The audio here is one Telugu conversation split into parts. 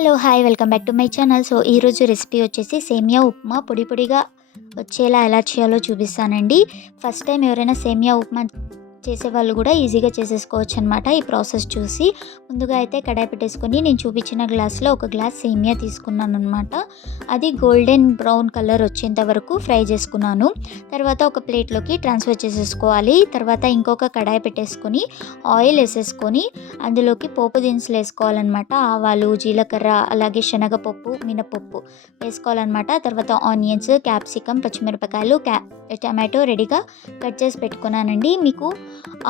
Hello hi welcome back to my channel. So ఈరోజు రెసిపీ వచ్చేసి సేమియా ఉప్మా పొడి పొడిగా వచ్చేలా ఎలా చేయాలో చూపిస్తానండి. ఫస్ట్ టైం ఎవరైనా సేమియా ఉప్మా చేసేవాళ్ళు కూడా ఈజీగా చేసేసుకోవచ్చు అనమాట. ఈ ప్రాసెస్ చూసి ముందుగా అయితే కడాయి పెట్టేసుకొని నేను చూపించిన గ్లాస్లో ఒక గ్లాస్ సేమియా తీసుకున్నాను అనమాట. అది గోల్డెన్ బ్రౌన్ కలర్ వచ్చేంత వరకు ఫ్రై చేసుకున్నాను. తర్వాత ఒక ప్లేట్లోకి ట్రాన్స్ఫర్ చేసేసుకోవాలి. తర్వాత ఇంకొక కడాయి పెట్టేసుకొని ఆయిల్ వేసేసుకొని అందులోకి పోపు దినుసులు వేసుకోవాలన్నమాట. ఆవాలు, జీలకర్ర, అలాగే శనగపప్పు, మినపప్పు వేసుకోవాలన్నమాట. తర్వాత ఆనియన్స్, క్యాప్సికమ్, పచ్చిమిరపకాయలు, టమాటో రెడీగా కట్ చేసి పెట్టుకున్నానండి. మీకు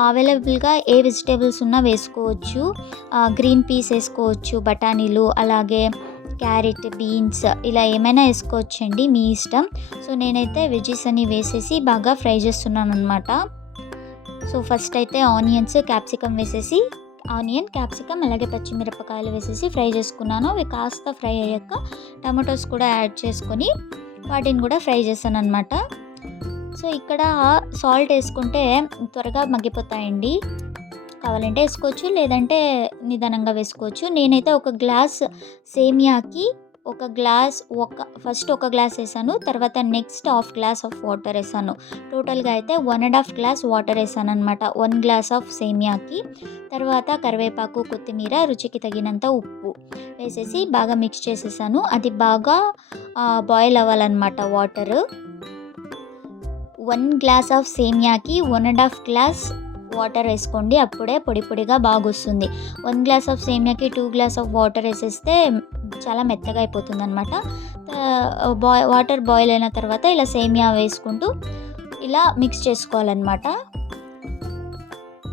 అవైలబుల్గా ఏ వెజిటేబుల్స్ ఉన్నా వేసుకోవచ్చు. గ్రీన్ పీస్ వేసుకోవచ్చు, బఠానీలు, అలాగే క్యారెట్, బీన్స్ ఇలా ఏమైనా వేసుకోవచ్చండి, మీ ఇష్టం. సో నేనైతే వెజ్జీస్ అన్ని వేసేసి బాగా ఫ్రై చేస్తున్నాను అనమాట. సో ఫస్ట్ అయితే ఆనియన్స్, క్యాప్సికమ్ వేసేసి ఆనియన్, క్యాప్సికమ్ అలాగే పచ్చిమిరపకాయలు వేసేసి ఫ్రై చేసుకున్నాను. అవి కాస్త ఫ్రై అయ్యాక టమాటోస్ కూడా యాడ్ చేసుకొని వాటిని కూడా ఫ్రై చేశాను అనమాట. సో ఇక్కడ సాల్ట్ వేసుకుంటే త్వరగా మగ్గిపోతాయండి. కావాలంటే వేసుకోవచ్చు, లేదంటే నిదానంగా వేసుకోవచ్చు. నేనైతే ఒక గ్లాస్ సేమియాకి ఫస్ట్ ఒక గ్లాస్ వేసాను, తర్వాత next half glass of water వేసాను. టోటల్గా అయితే 1.5 గ్లాస్ వాటర్ వేసాను అనమాట 1 గ్లాస్ ఆఫ్ సేమియాకి. తర్వాత కరివేపాకు, కొత్తిమీర, రుచికి తగినంత ఉప్పు వేసేసి బాగా మిక్స్ చేసేసాను. అది బాగా బాయిల్ అవ్వాలన్నమాట వాటర్. 1 గ్లాస్ ఆఫ్ సేమియాకి 1.5 గ్లాస్ వాటర్ వేసుకోండి, అప్పుడే పొడి పొడిగా బాగా వస్తుంది. 1 గ్లాస్ ఆఫ్ సేమియాకి 2 గ్లాస్ ఆఫ్ వాటర్ వేసేస్తే చాలా మెత్తగా అయిపోతుంది అనమాట. వాటర్ బాయిల్ అయిన తర్వాత ఇలా సేమియా వేసుకుంటూ ఇలా మిక్స్ చేసుకోవాలన్నమాట.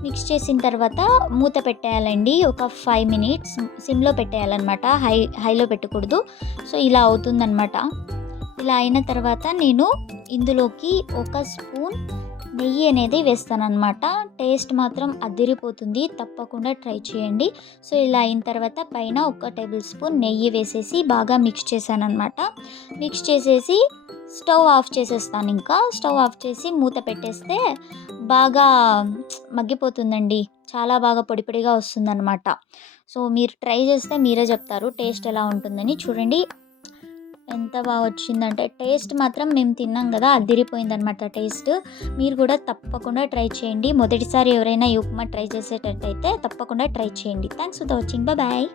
మిక్స్ చేసిన తర్వాత మూత పెట్టేయాలండి. ఒక 5 మినిట్స్ సిమ్లో పెట్టేయాలన్నమాట, హైలో పెట్టకూడదు. సో ఇలా అవుతుందన్నమాట. ఇలా అయిన తర్వాత నేను ఇందులోకి 1 స్పూన్ నెయ్యి అనేది వేస్తానన్నమాట. టేస్ట్ మాత్రం అదిరిపోతుంది, తప్పకుండా ట్రై చేయండి. సో ఇలా అయిన తర్వాత పైన 1 టేబుల్ స్పూన్ నెయ్యి వేసేసి బాగా మిక్స్ చేశానన్నమాట. మిక్స్ చేసేసి స్టవ్ ఆఫ్ చేసేస్తాను. ఇంకా స్టవ్ ఆఫ్ చేసి మూత పెట్టేస్తే బాగా మగ్గిపోతుందండి. చాలా బాగా పొడి పొడిగా వస్తుందన్నమాట. సో మీరు ట్రై చేస్తే మీరే చెప్తారు టేస్ట్ ఎలా ఉంటుందని. చూడండి ఎంత బాగా వచ్చిందంటే టేస్ట్ మాత్రం మేము తిన్నాం కదా, అదిరిపోయిందనమాట టేస్ట్. మీరు కూడా తప్పకుండా ట్రై చేయండి. మొదటిసారి ఎవరైనా ఈ ఉప్మా ట్రై చేసేటట్టయితే తప్పకుండా ట్రై చేయండి. Thanks for watching. బాయ్.